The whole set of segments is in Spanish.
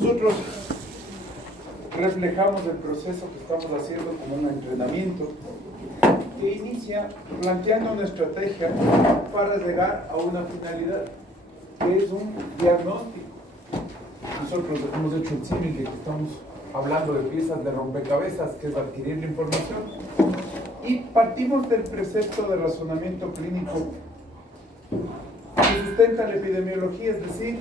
Nosotros reflejamos el proceso que estamos haciendo como un entrenamiento que inicia planteando una estrategia para llegar a una finalidad, que es un diagnóstico. Nosotros hemos hecho el símil de que estamos hablando de piezas de rompecabezas, que es adquirir la información, y partimos del precepto de razonamiento clínico que sustenta la epidemiología, es decir,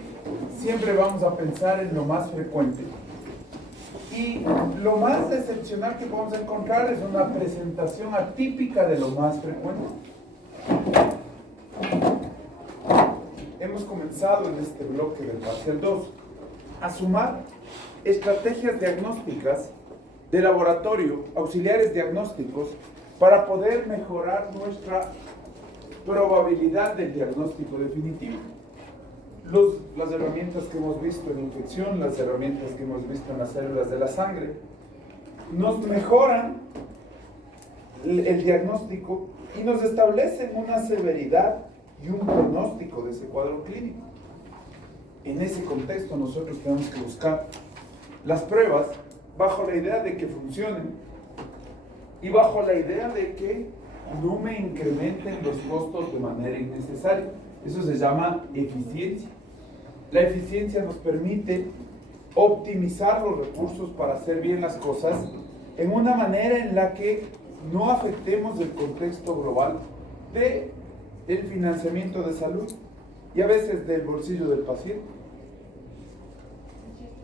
siempre vamos a pensar en lo más frecuente. Y lo más excepcional que podemos encontrar es una presentación atípica de lo más frecuente. Hemos comenzado en este bloque del parcial 2 a sumar estrategias diagnósticas de laboratorio, auxiliares diagnósticos, para poder mejorar nuestra probabilidad del diagnóstico definitivo. Las herramientas que hemos visto en infección, las herramientas que hemos visto en las células de la sangre, nos mejoran el diagnóstico y nos establecen una severidad y un pronóstico de ese cuadro clínico. En ese contexto nosotros tenemos que buscar las pruebas bajo la idea de que funcionen y bajo la idea de que no me incrementen los costos de manera innecesaria. Eso se llama eficiencia. La eficiencia nos permite optimizar los recursos para hacer bien las cosas en una manera en la que no afectemos el contexto global del financiamiento de salud y a veces del bolsillo del paciente.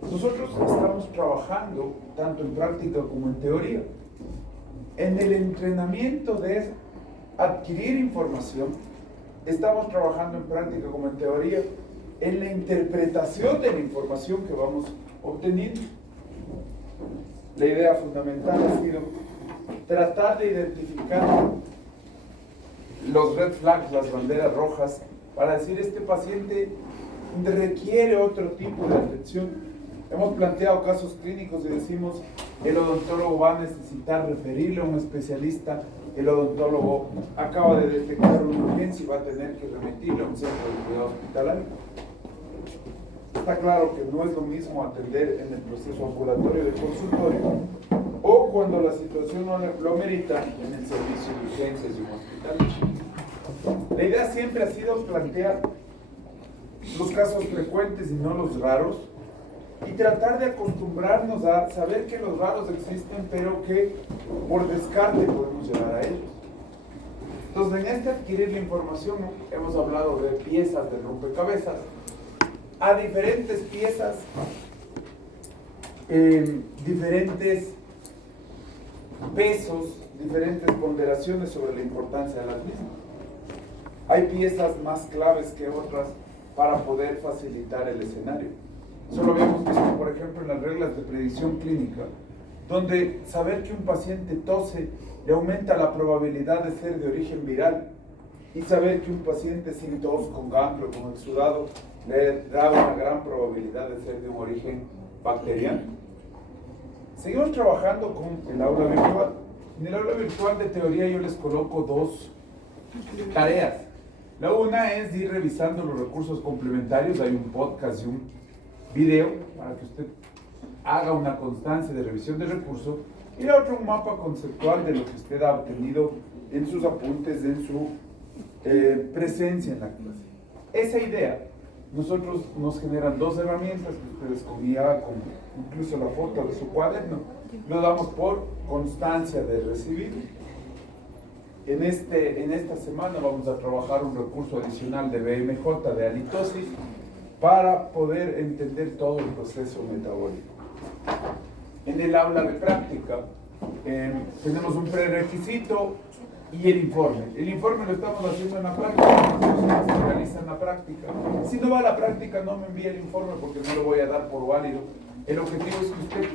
Nosotros estamos trabajando tanto en práctica como en teoría en el entrenamiento de adquirir información. Estamos trabajando en práctica como en teoría en la interpretación de la información que vamos obteniendo. La idea fundamental ha sido tratar de identificar los red flags, las banderas rojas, para decir este paciente requiere otro tipo de atención. Hemos planteado casos clínicos y decimos el odontólogo va a necesitar referirle a un especialista, el odontólogo acaba de detectar una urgencia y va a tener que remitirle a un centro de cuidado hospitalario. Está claro que no es lo mismo atender en el proceso ambulatorio de consultorio o cuando la situación no lo amerita en el servicio de urgencias de un hospital. La idea siempre ha sido plantear los casos frecuentes y no los raros, y tratar de acostumbrarnos a saber que los raros existen, pero que por descarte podemos llegar a ellos. Entonces, en este adquirir la información hemos hablado de piezas de rompecabezas, a diferentes piezas, diferentes pesos, diferentes ponderaciones sobre la importancia de las mismas. Hay piezas más claves que otras para poder facilitar el escenario. Eso lo habíamos visto, por ejemplo, en las reglas de predicción clínica, donde saber que un paciente tose le aumenta la probabilidad de ser de origen viral, y saber que un paciente sin tos, con ganglio, con exudado, le da una gran probabilidad de ser de un origen bacteriano. Seguimos trabajando con el aula virtual. En el aula virtual de teoría yo les coloco dos tareas. La una es ir revisando los recursos complementarios. Hay un podcast y un video para que usted haga una constancia de revisión de recursos, y la otra un mapa conceptual de lo que usted ha obtenido en sus apuntes, en su presencia en la clase. Esa idea nosotros nos generan dos herramientas que usted escogía con incluso la foto de su cuaderno. Lo damos por constancia de recibir. En esta semana vamos a trabajar un recurso adicional de BMJ, de halitosis, para poder entender todo el proceso metabólico. En el aula de práctica tenemos un prerequisito y el informe. El informe lo estamos haciendo en la práctica, se realiza en la práctica. Si no va a la práctica, no me envíe el informe porque no lo voy a dar por válido. El objetivo es que usted,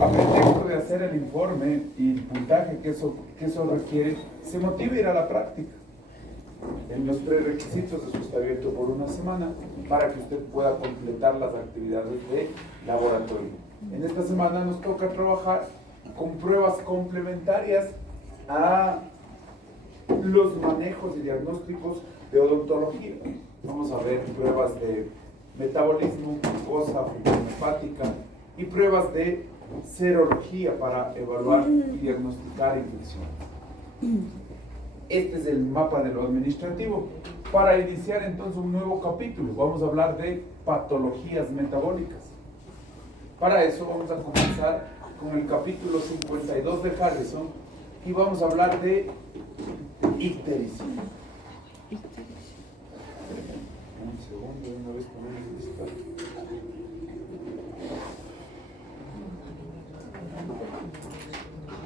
a pretexto de hacer el informe y el puntaje que eso requiere, se motive a ir a la práctica. En los prerequisitos eso está abierto por una semana para que usted pueda completar las actividades de laboratorio. En esta semana nos toca trabajar con pruebas complementarias a los manejos y diagnósticos de odontología. Vamos a ver pruebas de metabolismo, glucosa, función hepática y pruebas de serología para evaluar y diagnosticar infecciones. Este es el mapa de lo administrativo. Para iniciar entonces un nuevo capítulo, vamos a hablar de patologías metabólicas. Para eso vamos a comenzar con el capítulo 52 de Harrison y vamos a hablar de ictericia. Un segundo, una vez ponemos lista.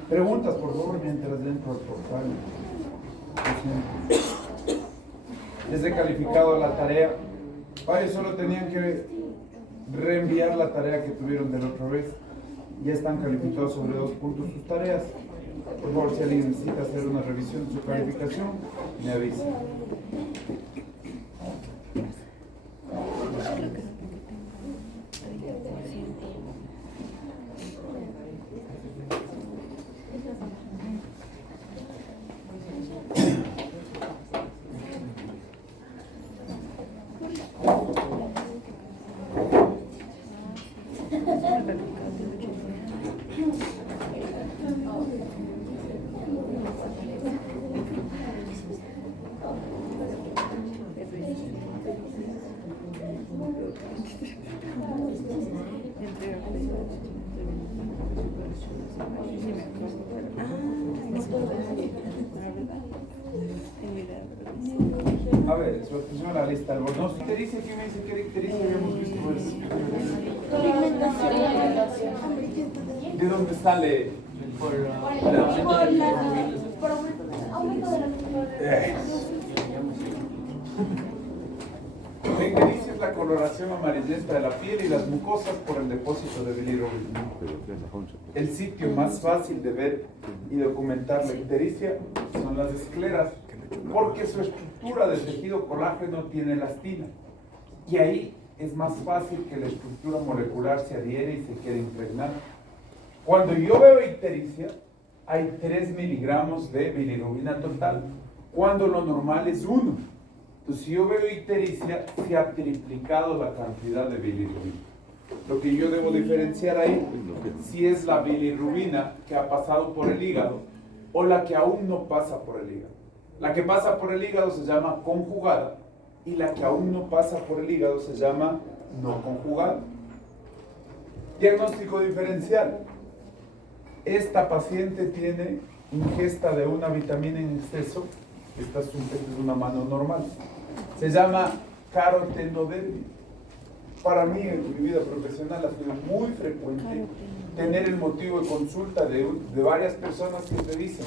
Preguntas, por favor, mientras dentro del portal. Les he calificado la tarea. Varios solo tenían que reenviar la tarea que tuvieron de la otra vez. Ya están calificados sobre 2 puntos sus tareas. Por favor, si alguien necesita hacer una revisión de su calificación, me avisa. A ver, su atención a la lista. No, ictericia, ¿quién me dice que era ictericia? Habíamos visto eso. ¿De dónde sale? Por aumento de la ictericia es la coloración amarillenta de la piel y las mucosas por el depósito de bilirrubina. El sitio más fácil de ver y documentar la ictericia son las escleras, porque su estructura del tejido colágeno tiene elastina y ahí es más fácil que la estructura molecular se adhiere y se quede impregnada. Cuando yo veo ictericia, hay 3 miligramos de bilirrubina total, cuando lo normal es 1. Entonces, si yo veo ictericia, se ha triplicado la cantidad de bilirrubina. Lo que yo debo diferenciar ahí, si es la bilirrubina que ha pasado por el hígado o la que aún no pasa por el hígado. La que pasa por el hígado se llama conjugada y la que aún no pasa por el hígado se llama no conjugada. Diagnóstico diferencial. Esta paciente tiene ingesta de una vitamina en exceso. Esta es una mano normal. Se llama carotenodermia. Para mí en mi vida profesional ha sido muy frecuente tener el motivo de consulta de varias personas que te dicen: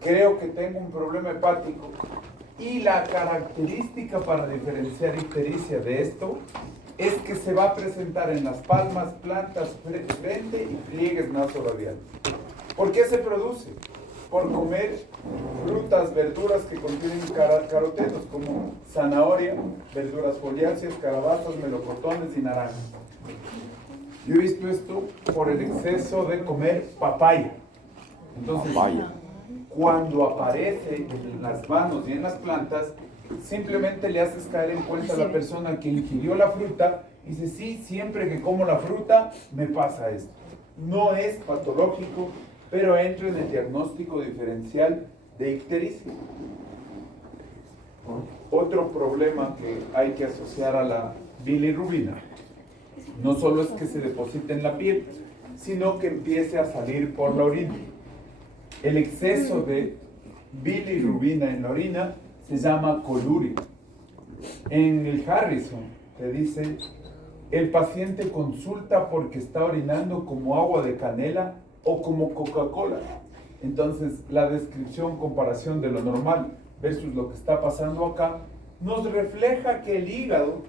creo que tengo un problema hepático, y la característica para diferenciar ictericia de esto es que se va a presentar en las palmas, plantas, frente y pliegues nasoradiales. ¿Por qué se produce? Por comer frutas, verduras que contienen carotenos, como zanahoria, verduras foliáceas, calabazas, melocotones y naranjas. Yo he visto esto por el exceso de comer papaya. Entonces, cuando aparece en las manos y en las plantas, simplemente le haces caer en cuenta a la persona que ingirió la fruta y dice: sí, siempre que como la fruta me pasa esto. No es patológico, pero entra en el diagnóstico diferencial de ictericia. Otro problema que hay que asociar a la bilirrubina no solo es que se deposite en la piel, sino que empiece a salir por la orina. El exceso de bilirrubina en la orina se llama coluria. En el Harrison te dice: el paciente consulta porque está orinando como agua de canela o como Coca-Cola. Entonces, la descripción, comparación de lo normal versus lo que está pasando acá, nos refleja que el hígado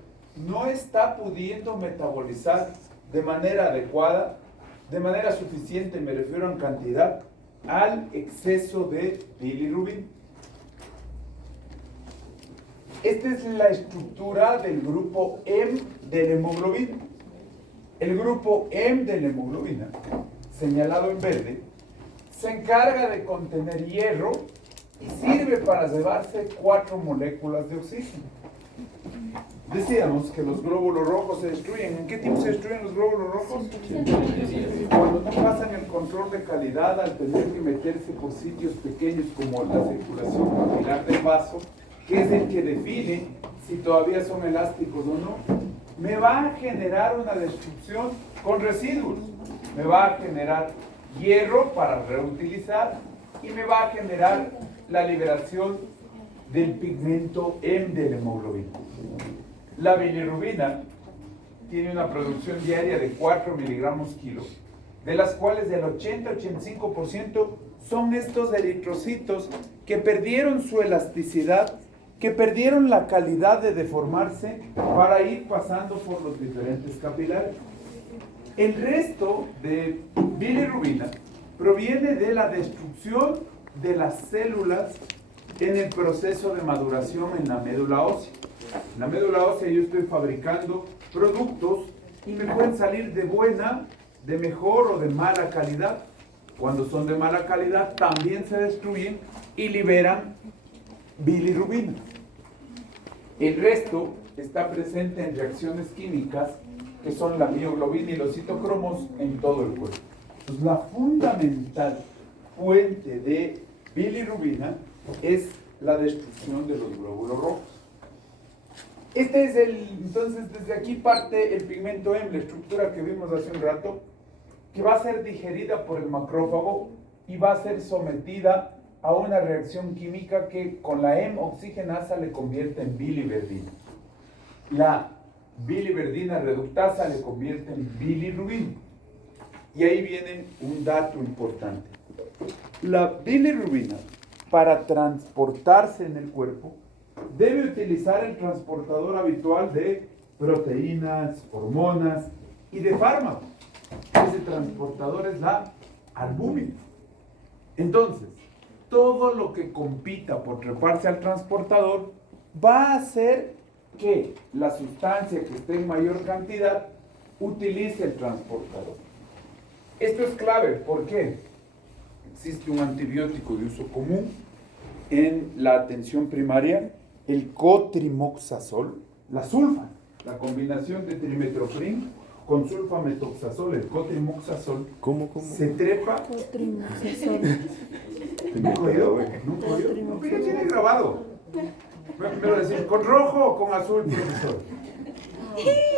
no está pudiendo metabolizar de manera adecuada, de manera suficiente, me refiero en cantidad, al exceso de bilirrubina. Esta es la estructura del grupo M de la hemoglobina. El grupo M de la hemoglobina, señalado en verde, se encarga de contener hierro y sirve para llevarse 4 moléculas de oxígeno. Decíamos que los glóbulos rojos se destruyen. ¿En qué tiempo se destruyen los glóbulos rojos? Cuando no pasan el control de calidad al tener que meterse por sitios pequeños como la circulación capilar del vaso, que es el que define si todavía son elásticos o no, me va a generar una destrucción con residuos. Me va a generar hierro para reutilizar y me va a generar la liberación del pigmento M de la hemoglobina. La bilirrubina tiene una producción diaria de 4 miligramos kilo, de las cuales el 80-85% son estos eritrocitos que perdieron su elasticidad, que perdieron la calidad de deformarse para ir pasando por los diferentes capilares. El resto de bilirrubina proviene de la destrucción de las células en el proceso de maduración en la médula ósea. En la médula ósea yo estoy fabricando productos y me pueden salir de buena, de mejor o de mala calidad. Cuando son de mala calidad también se destruyen y liberan bilirrubina. El resto está presente en reacciones químicas que son la mioglobina y los citocromos en todo el cuerpo. Entonces, la fundamental fuente de bilirrubina es la destrucción de los glóbulos rojos. Este es entonces desde aquí parte el pigmento M, la estructura que vimos hace un rato, que va a ser digerida por el macrófago y va a ser sometida a una reacción química que con la M oxigenasa le convierte en biliverdina. La biliverdina reductasa le convierte en bilirrubina. Y ahí viene un dato importante. La bilirrubina, para transportarse en el cuerpo, debe utilizar el transportador habitual de proteínas, hormonas y de fármacos. Ese transportador es la albúmina. Entonces, todo lo que compita por treparse al transportador va a hacer que la sustancia que esté en mayor cantidad utilice el transportador. Esto es clave, ¿por qué? Existe un antibiótico de uso común en la atención primaria, el cotrimoxazol, la sulfa, la combinación de trimetoprim con sulfametoxazol, el cotrimoxazol. ¿Cómo? Se trepa. Cotrimoxazol. ¿Nunca oído? ¿Nunca oído? No, pero tiene grabado. Me va a decir, ¿con rojo o con azul, profesor?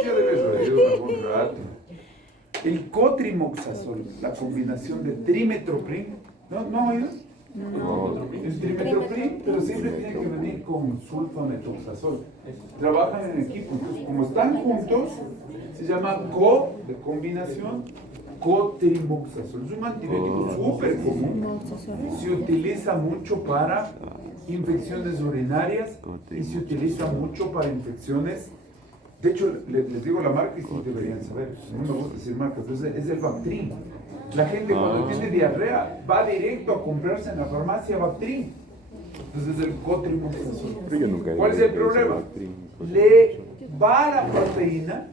Yo debe haber oído algún rato. El cotrimoxazol, la combinación de trimetoprim, ¿no ha oído? No. El trimetoprim, pero siempre tiene que venir con sulfametoxazol. Trabajan en equipo, entonces como están juntos, se llama de combinación, cotrimoxazol. Es un antibiótico súper común. Se utiliza mucho para infecciones urinarias y se utiliza mucho para infecciones. De hecho, les digo la marca y sí deberían saber. No me gusta decir marcas, es el Bactrim. La gente cuando tiene diarrea va directo a comprarse en la farmacia Bactrim. Entonces es el cotrimoxazol. ¿Cuál es el problema? Le va a la proteína,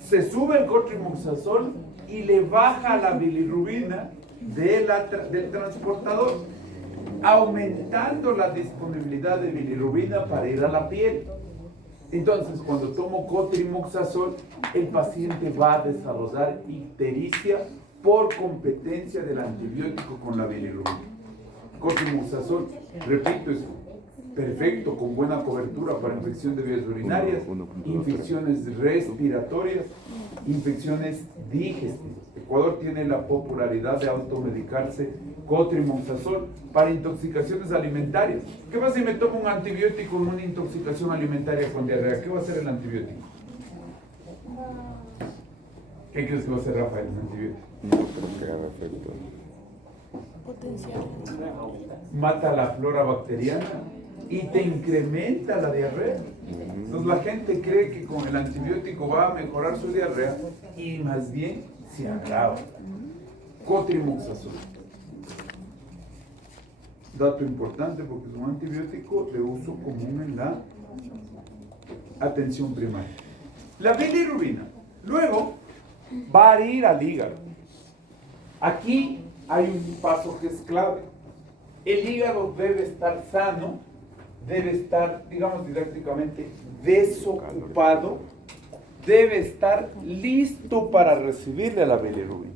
se sube el cotrimoxazol y le baja la bilirrubina del transportador, aumentando la disponibilidad de bilirrubina para ir a la piel. Entonces, cuando tomo cotrimoxazol, el paciente va a desarrollar ictericia por competencia del antibiótico con la bilirrubina. Cotrimoxazol, repito, es perfecto, con buena cobertura para infección de vías urinarias, infecciones respiratorias, infecciones digestivas. Ecuador tiene la popularidad de automedicarse cotrimoxazol para intoxicaciones alimentarias. ¿Qué pasa si me tomo un antibiótico en una intoxicación alimentaria con diarrea? ¿Qué va a hacer el antibiótico? ¿Qué crees que va a hacer Rafael el antibiótico? No creo que haga efecto. Potencial. Mata la flora bacteriana y te incrementa la diarrea. Entonces la gente cree que con el antibiótico va a mejorar su diarrea y más bien se agrava. Cotrimoxazol. Dato importante porque es un antibiótico de uso común en la atención primaria. La bilirrubina luego va a ir al hígado. Aquí hay un paso que es clave. El hígado debe estar sano debe estar, digamos didácticamente, desocupado, debe estar listo para recibirle a la bilirrubina.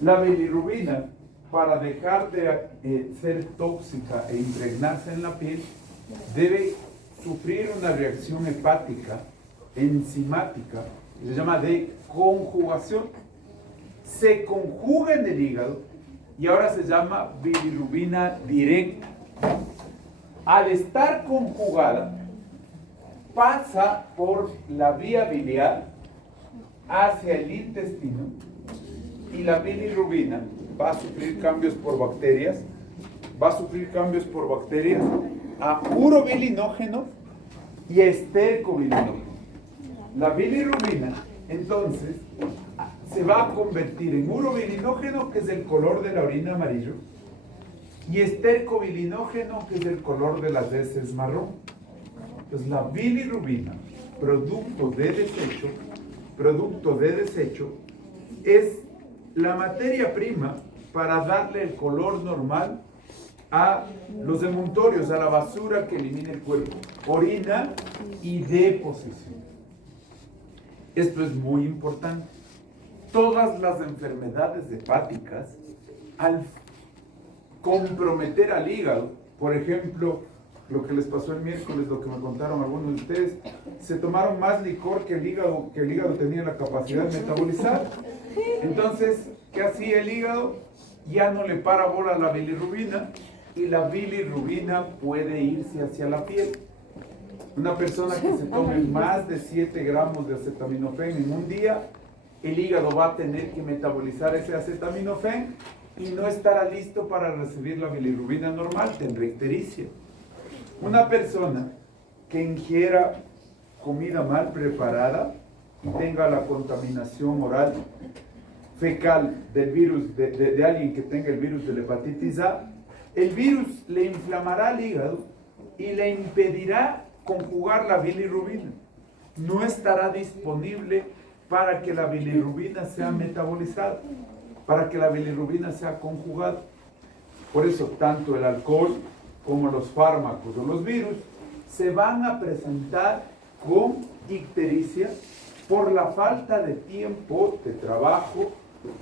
La bilirrubina, para dejar de ser tóxica e impregnarse en la piel, debe sufrir una reacción hepática, enzimática, que se llama de conjugación. Se conjuga en el hígado y ahora se llama bilirrubina directa. Al estar conjugada, pasa por la vía biliar hacia el intestino y la bilirrubina va a sufrir cambios por bacterias, a urobilinógeno y a estercobilinógeno. La bilirrubina, entonces, se va a convertir en urobilinógeno, que es el color de la orina amarillo, y estercobilinógeno, que es el color de las heces marrón. Entonces, la bilirrubina, producto de desecho, es la materia prima para darle el color normal a los emuntorios, a la basura que elimina el cuerpo, orina y deposición. Esto es muy importante. Todas las enfermedades hepáticas, al comprometer al hígado, por ejemplo, lo que les pasó el miércoles, lo que me contaron algunos de ustedes, se tomaron más licor que el hígado tenía la capacidad de metabolizar. Entonces, ¿qué hacía el hígado? Ya no le para bola a la bilirrubina y la bilirrubina puede irse hacia la piel. Una persona que se tome más de 7 gramos de acetaminofén en un día, el hígado va a tener que metabolizar ese acetaminofén y no estará listo para recibir la bilirrubina normal, tendrá ictericia. Una persona que ingiera comida mal preparada y tenga la contaminación oral fecal del virus, de alguien que tenga el virus de la hepatitis A, el virus le inflamará el hígado y le impedirá conjugar la bilirrubina. No estará disponible para que la bilirrubina sea metabolizada, para que la bilirrubina sea conjugada. Por eso, tanto el alcohol como los fármacos o los virus se van a presentar con ictericia por la falta de tiempo, de trabajo,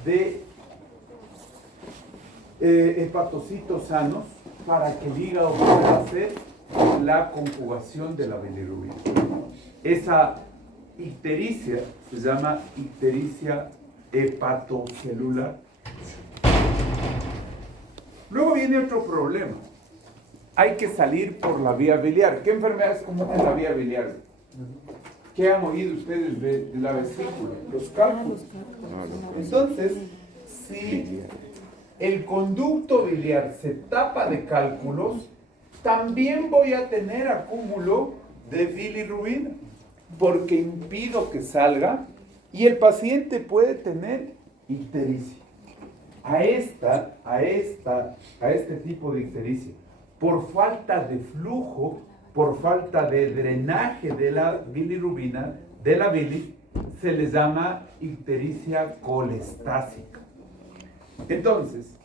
de hepatocitos sanos para que el hígado pueda hacer la conjugación de la bilirrubina. Esa ictericia se llama ictericia hepatocelular. Luego viene otro problema. Hay que salir por la vía biliar. ¿Qué enfermedad es común en la vía biliar? ¿Qué han oído ustedes de la vesícula? Los cálculos. Entonces, si el conducto biliar se tapa de cálculos, también voy a tener acúmulo de bilirrubina, porque impido que salga y el paciente puede tener ictericia. A este tipo de ictericia, por falta de flujo, por falta de drenaje de la bilirrubina, de la bilis, se les llama ictericia colestásica. Entonces,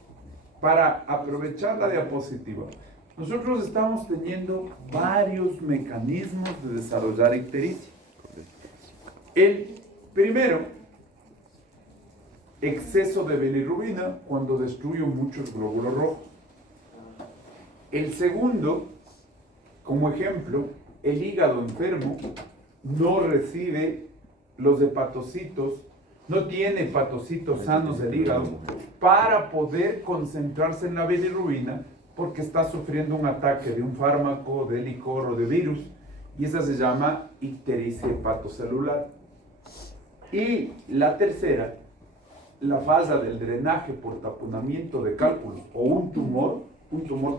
para aprovechar la diapositiva, nosotros estamos teniendo varios mecanismos de desarrollar ictericia. El primero, exceso de bilirrubina cuando destruyo muchos glóbulos rojos. El segundo, como ejemplo, el hígado enfermo no recibe los hepatocitos, no tiene hepatocitos sanos del hígado para poder concentrarse en la bilirrubina porque está sufriendo un ataque de un fármaco, de licor o de virus, y esa se llama ictericia hepatocelular. Y la tercera, la falla del drenaje por taponamiento de cálculos o un tumor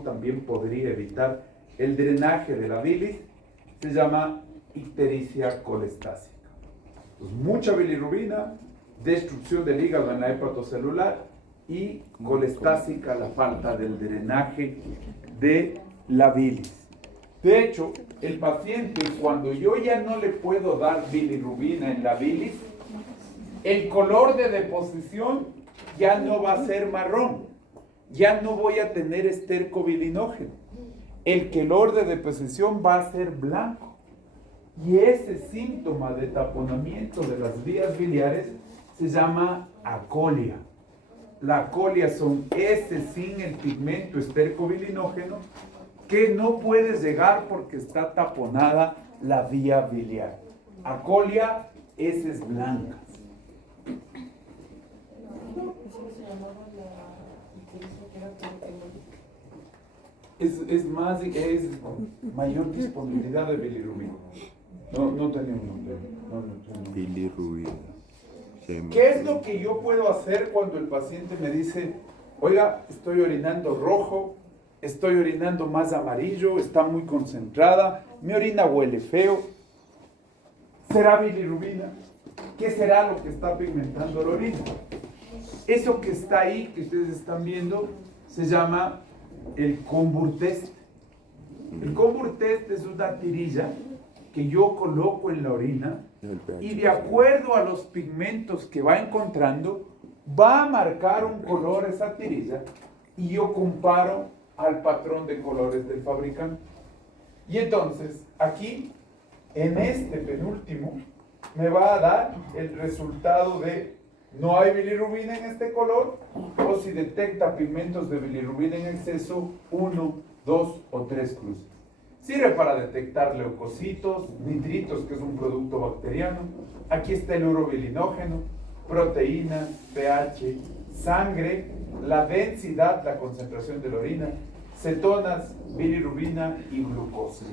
también podría evitar el drenaje de la bilis, se llama ictericia colestásica. Entonces, mucha bilirrubina, destrucción del hígado en la hepatocelular y colestásica, la falta del drenaje de la bilis. De hecho, el paciente, cuando yo ya no le puedo dar bilirrubina en la bilis, el color de deposición ya no va a ser marrón, ya no voy a tener estercobilinógeno. el quelor de deposición va a ser blanco. Y ese síntoma de taponamiento de las vías biliares se llama acolia. La acolia son heces sin el pigmento estercobilinógeno que no puede llegar porque está taponada la vía biliar. Acolia, heces blancas. Es mayor disponibilidad de bilirrubina. No tenía un nombre. No. Bilirrubina. ¿Qué es lo que yo puedo hacer cuando el paciente me dice, oiga, estoy orinando rojo, estoy orinando más amarillo, está muy concentrada, mi orina huele feo? ¿Será bilirrubina? ¿Qué será lo que está pigmentando la orina? Eso que está ahí, que ustedes están viendo, se llama el Combur test. El Combur test es una tirilla que yo coloco en la orina y de acuerdo a los pigmentos que va encontrando, va a marcar un color esa tirilla y yo comparo al patrón de colores del fabricante. Y entonces, aquí, en este penúltimo, me va a dar el resultado de no hay bilirrubina en este color, o si detecta pigmentos de bilirrubina en exceso, 1, 2 o 3 cruces. Sirve para detectar leucocitos, nitritos, que es un producto bacteriano. Aquí está el urobilinógeno, proteínas, pH, sangre, la densidad, la concentración de la orina, cetonas, bilirrubina y glucosa.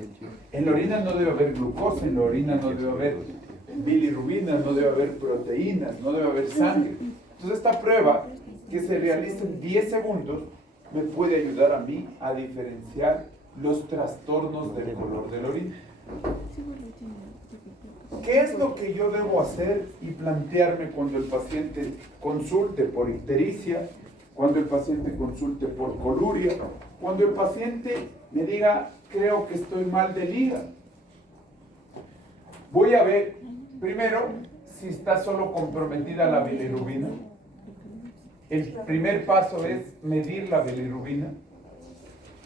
En la orina no debe haber glucosa, en la orina no debe haber bilirrubina, no debe haber proteínas, no debe haber sangre. Entonces esta prueba, que se realiza en 10 segundos, me puede ayudar a mí a diferenciar los trastornos del color de la orina. ¿Qué es lo que yo debo hacer y plantearme cuando el paciente consulte por ictericia, cuando el paciente consulte por coluria, cuando el paciente me diga, creo que estoy mal del hígado? Voy a ver, primero, si está solo comprometida la bilirrubina. El primer paso es medir la bilirrubina.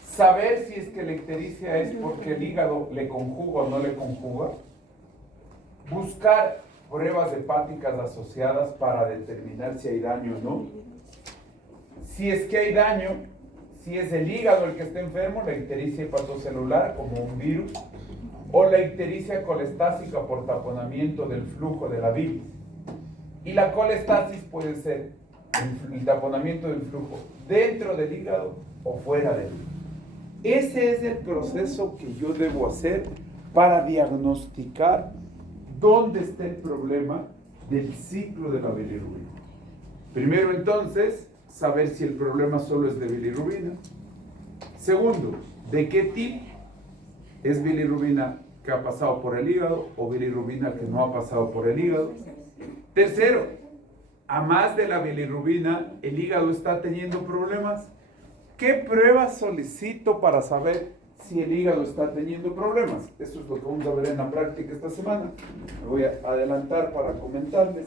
Saber si es que la ictericia es porque el hígado le conjuga o no le conjuga. Buscar pruebas hepáticas asociadas para determinar si hay daño o no. Si es que hay daño, si es el hígado el que está enfermo, la ictericia hepatocelular como un virus, o la ictericia colestásica por taponamiento del flujo de la bilis. Y la colestasis puede ser el taponamiento del flujo dentro del hígado o fuera del hígado. Ese es el proceso que yo debo hacer para diagnosticar dónde está el problema del ciclo de la bilirrubina. Primero, entonces, saber si el problema solo es de bilirrubina. Segundo, ¿de qué tipo? ¿Es bilirrubina que ha pasado por el hígado o bilirrubina que no ha pasado por el hígado? Tercero, a más de la bilirrubina, ¿el hígado está teniendo problemas? ¿Qué pruebas solicito para saber si el hígado está teniendo problemas? Esto es lo que vamos a ver en la práctica esta semana. Me voy a adelantar para comentarles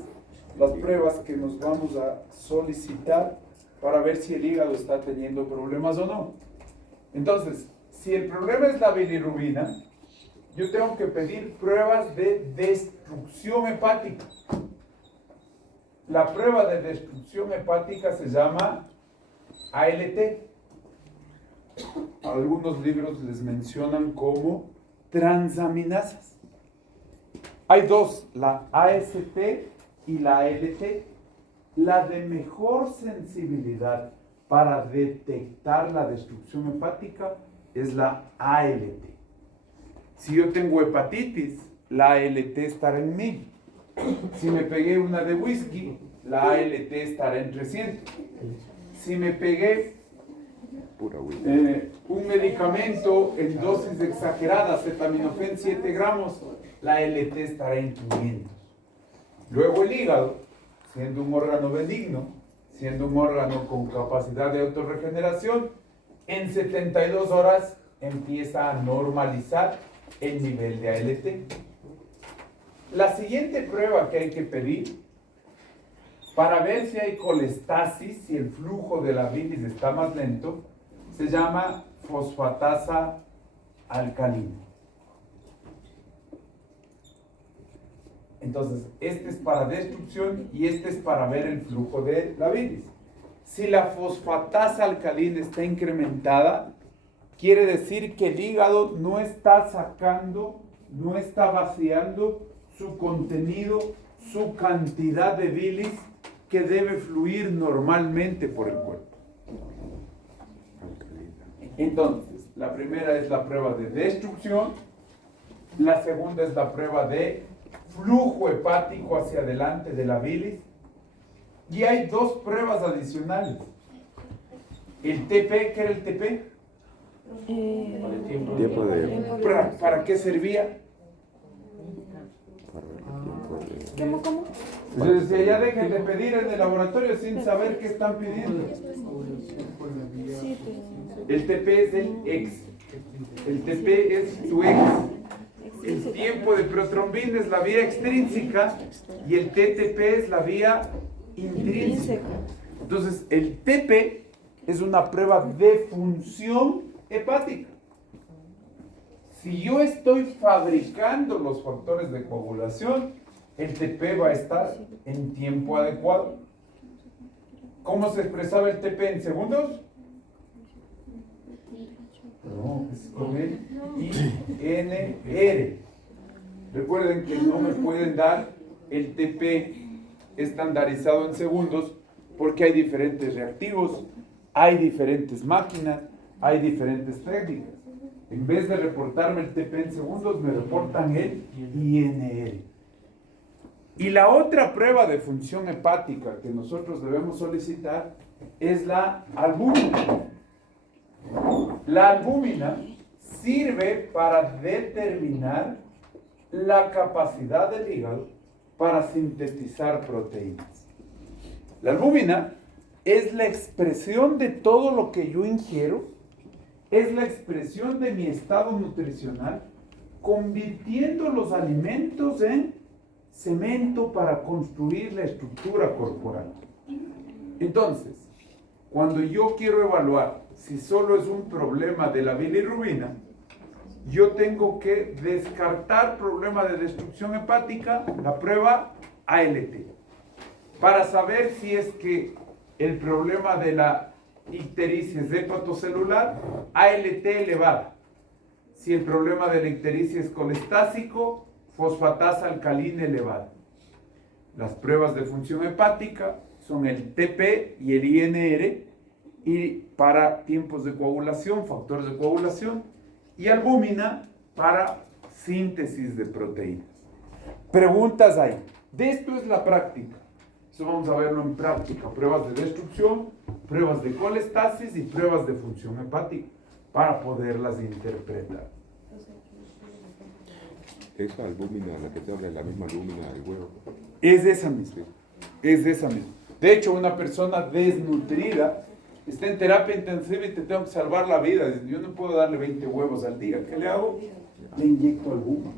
las pruebas que nos vamos a solicitar para ver si el hígado está teniendo problemas o no. Entonces, si el problema es la bilirrubina, yo tengo que pedir pruebas de destrucción hepática. La prueba de destrucción hepática se llama ALT. Algunos libros les mencionan como transaminasas. Hay dos, la AST y la ALT. La de mejor sensibilidad para detectar la destrucción hepática es la ALT. Si yo tengo hepatitis, la ALT estará en 1000. Si me pegué una de whisky, la ALT estará en 300. Si me pegué un medicamento en dosis exageradas, acetaminofén 7 gramos, la ALT estará en 500. Luego el hígado, siendo un órgano benigno, siendo un órgano con capacidad de autorregeneración, en 72 horas empieza a normalizar el nivel de ALT. La siguiente prueba que hay que pedir para ver si hay colestasis, si el flujo de la bilis está más lento, se llama fosfatasa alcalina. Entonces, este es para destrucción y este es para ver el flujo de la bilis. Si la fosfatasa alcalina está incrementada, quiere decir que el hígado no está sacando, no está vaciando su contenido, su cantidad de bilis que debe fluir normalmente por el cuerpo. Entonces, la primera es la prueba de destrucción, la segunda es la prueba de flujo hepático hacia adelante de la bilis, y hay dos pruebas adicionales. El TP, ¿qué era el TP? Tiempo de... ¿Para qué servía? Para ver el tiempo de... ¿Cómo? Yo decía, ya dejen de pedir en el laboratorio sin saber qué están pidiendo. Sí, pero... El TP es el ex. El TP es su ex. El tiempo de protrombina es la vía extrínseca y el TTP es la vía intrínseca. Entonces, el TP es una prueba de función hepática. Si yo estoy fabricando los factores de coagulación, el TP va a estar en tiempo adecuado. ¿Cómo se expresaba el TP en segundos? No, es con el INR. Recuerden que no me pueden dar el TP estandarizado en segundos porque hay diferentes reactivos, hay diferentes máquinas, hay diferentes técnicas. En vez de reportarme el TP en segundos, me reportan el INR. Y la otra prueba de función hepática que nosotros debemos solicitar es la albúmina. La albúmina sirve para determinar la capacidad del hígado para sintetizar proteínas. La albúmina es la expresión de todo lo que yo ingiero, es la expresión de mi estado nutricional, convirtiendo los alimentos en cemento para construir la estructura corporal. Entonces, cuando yo quiero evaluar si solo es un problema de la bilirrubina, yo tengo que descartar problema de destrucción hepática, la prueba ALT, para saber si es que el problema de la ictericia es hepatocelular, ALT elevada. Si el problema de la ictericia es colestásico, fosfatasa alcalina elevada. Las pruebas de función hepática son el TP y el INR, y para tiempos de coagulación, factores de coagulación, y albúmina para síntesis de proteínas. Preguntas hay. De esto es la práctica. Eso vamos a verlo en práctica. Pruebas de destrucción, pruebas de colestasis y pruebas de función hepática para poderlas interpretar. Esa albúmina, la que te habla, es la misma albúmina del huevo. Es esa misma. Es esa misma. De hecho, una persona desnutrida está en terapia intensiva y te tengo que salvar la vida. Yo no puedo darle 20 huevos al día. ¿Qué le hago? Le inyecto albúmina.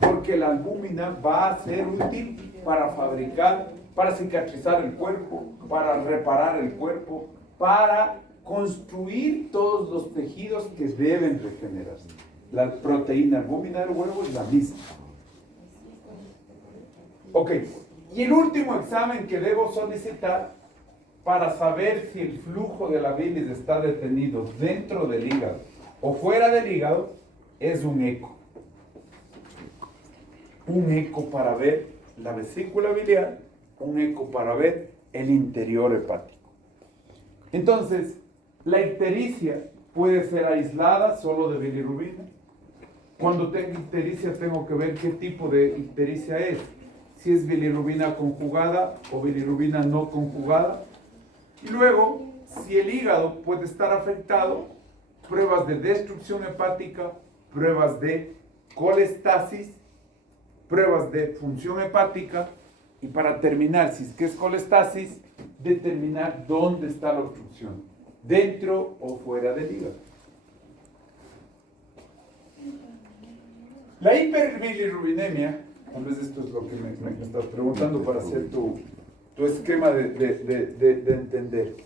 Porque la albúmina va a ser útil para fabricar, para cicatrizar el cuerpo, para reparar el cuerpo, para construir todos los tejidos que deben regenerarse. La proteína albúmina del huevo es la misma. Ok. Y el último examen que debo solicitar para saber si el flujo de la bilis está detenido dentro del hígado o fuera del hígado es un eco. Un eco para ver la vesícula biliar, un eco para ver el interior hepático. Entonces, la ictericia puede ser aislada solo de bilirrubina. Cuando tengo ictericia tengo que ver qué tipo de ictericia es. Si es bilirrubina conjugada o bilirrubina no conjugada. Y luego, si el hígado puede estar afectado, pruebas de destrucción hepática, pruebas de colestasis, pruebas de función hepática, y para terminar, si es que es colestasis, determinar dónde está la obstrucción, dentro o fuera del hígado. La hiperbilirrubinemia, tal vez esto es lo que me estás preguntando para hacer tu esquema de entender.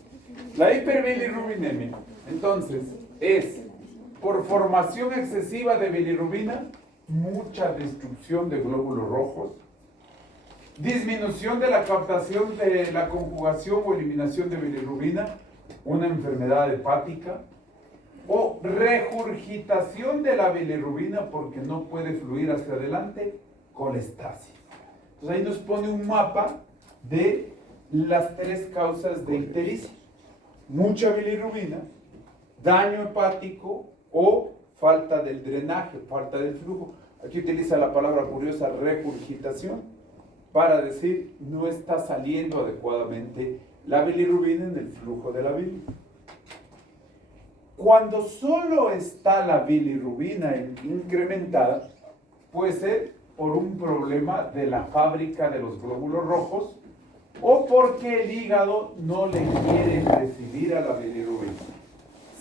La hiperbilirrubinemia, entonces, es por formación excesiva de bilirrubina, mucha destrucción de glóbulos rojos, disminución de la captación de la conjugación o eliminación de bilirrubina, una enfermedad hepática, o regurgitación de la bilirrubina porque no puede fluir hacia adelante, colestasis. Entonces ahí nos pone un mapa de las tres causas de ictericia: mucha bilirrubina, daño hepático o falta del drenaje, falta del flujo. Aquí utiliza la palabra curiosa regurgitación para decir no está saliendo adecuadamente la bilirrubina en el flujo de la bilis. Cuando solo está la bilirrubina incrementada, puede ser por un problema de la fábrica de los glóbulos rojos o porque el hígado no le quiere recibir a la bilirrubina,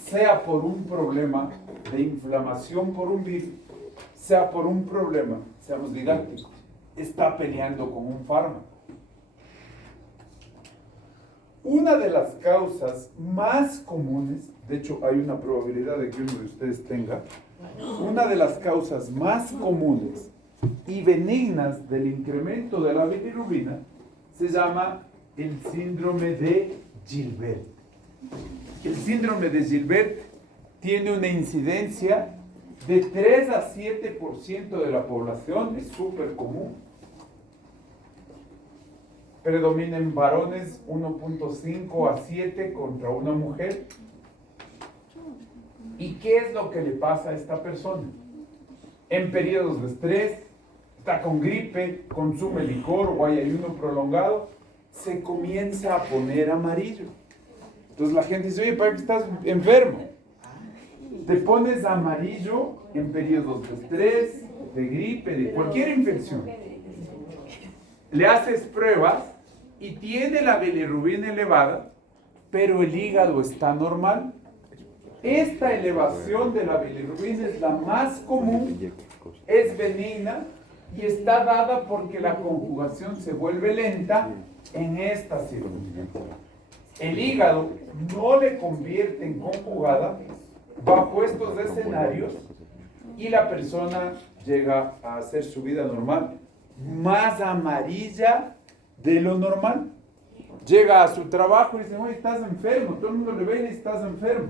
sea por un problema de inflamación por un virus, sea por un problema, seamos didácticos, está peleando con un fármaco. Una de las causas más comunes, de hecho hay una probabilidad de que uno de ustedes tenga, una de las causas más comunes y benignas del incremento de la bilirrubina se llama el síndrome de Gilbert. El síndrome de Gilbert tiene una incidencia de 3 a 7% de la población, es súper común. Predomina en varones 1.5 a 7 contra una mujer. ¿Y qué es lo que le pasa a esta persona? En periodos de estrés, está con gripe, consume licor o hay ayuno prolongado, se comienza a poner amarillo. Entonces la gente dice, oye, ¿para qué estás enfermo? Te pones amarillo en periodos de estrés, de gripe, de cualquier infección. Le haces pruebas y tiene la bilirrubina elevada, pero el hígado está normal. Esta elevación de la bilirrubina es la más común, es benigna y está dada porque la conjugación se vuelve lenta en esta circunstancia. El hígado no le convierte en conjugada bajo estos escenarios y la persona llega a hacer su vida normal, más amarilla de lo normal. Llega a su trabajo y dice, oye, estás enfermo, todo el mundo le ve y estás enfermo,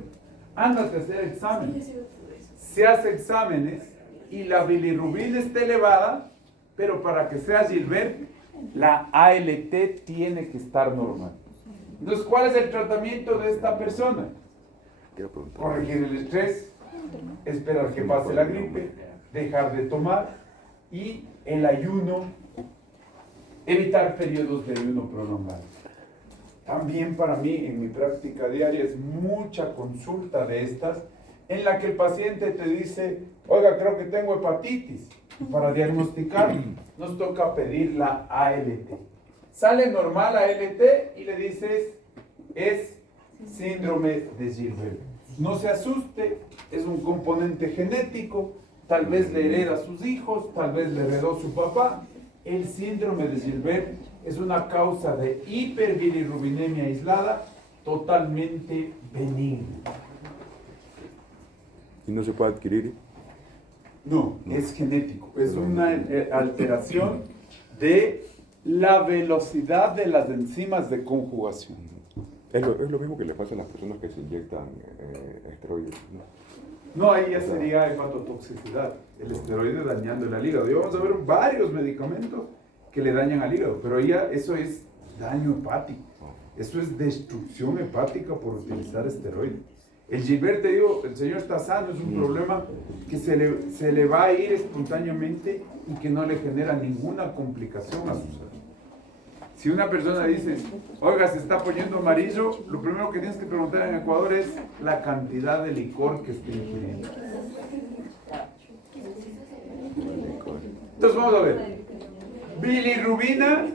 ándate a hacer exámenes. Se hace exámenes y la bilirrubina está elevada, pero para que sea Gilbert, la ALT tiene que estar normal. Entonces, ¿cuál es el tratamiento de esta persona? Corregir el estrés, esperar que pase la gripe, dejar de tomar y el ayuno, evitar periodos de ayuno prolongado. También para mí, en mi práctica diaria, es mucha consulta de estas en la que el paciente te dice, oiga, creo que tengo hepatitis. Y para diagnosticar, nos toca pedir la ALT. Sale normal ALT y le dices, es síndrome de Gilbert. No se asuste, es un componente genético, tal vez le hereda a sus hijos, tal vez le heredó su papá. El síndrome de Gilbert es una causa de hiperbilirrubinemia aislada totalmente benigna. ¿Y no se puede adquirir? No, es genético, es una alteración de la velocidad de las enzimas de conjugación. Es lo mismo que le pasa a las personas que se inyectan esteroides, ¿no? No, ahí ya sería hepatotoxicidad, el esteroide dañando el hígado. Y vamos a ver varios medicamentos que le dañan al hígado, pero ya eso es daño hepático, eso es destrucción hepática por utilizar esteroides. El Gilbert, te digo, el señor está sano, es un problema que se le va a ir espontáneamente y que no le genera ninguna complicación a su salud. Si una persona dice, oiga, se está poniendo amarillo, lo primero que tienes que preguntar en Ecuador es la cantidad de licor que esté ingiriendo. Entonces vamos a ver. Bilirrubina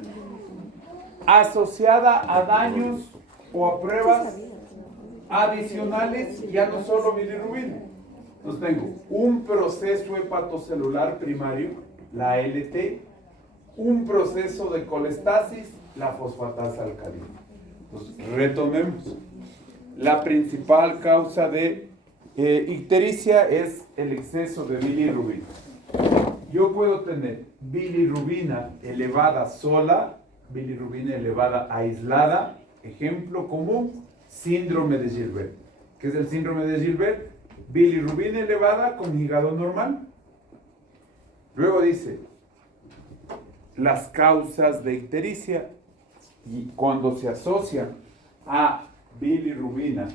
asociada a daños o a pruebas adicionales, ya no solo bilirrubina. Entonces tengo un proceso hepatocelular primario, la ALT, un proceso de colestasis, la fosfatasa alcalina. Entonces, retomemos. La principal causa de Ictericia es el exceso de bilirrubina. Yo puedo tener bilirrubina elevada sola, bilirrubina elevada aislada, ejemplo común, síndrome de Gilbert. ¿Qué es el síndrome de Gilbert? Bilirrubina elevada con hígado normal. Luego dice, las causas de ictericia, y cuando se asocian a bilirrubina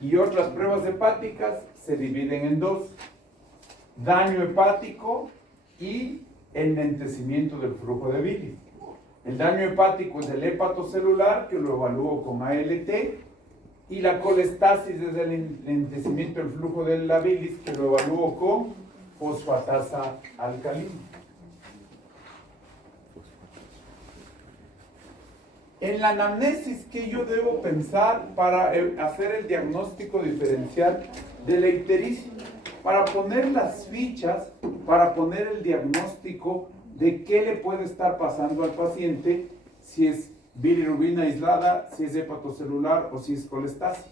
y otras pruebas hepáticas, se dividen en dos: daño hepático y enlentecimiento del flujo de bilis. El daño hepático es el hepatocelular, que lo evalúo con ALT, y la colestasis es el enlentecimiento del flujo de la bilis, que lo evalúo con fosfatasa alcalina. En la anamnesis, ¿qué yo debo pensar para hacer el diagnóstico diferencial de la ictericia? Para poner las fichas, para poner el diagnóstico de qué le puede estar pasando al paciente, si es bilirrubina aislada, si es hepatocelular o si es colestasis.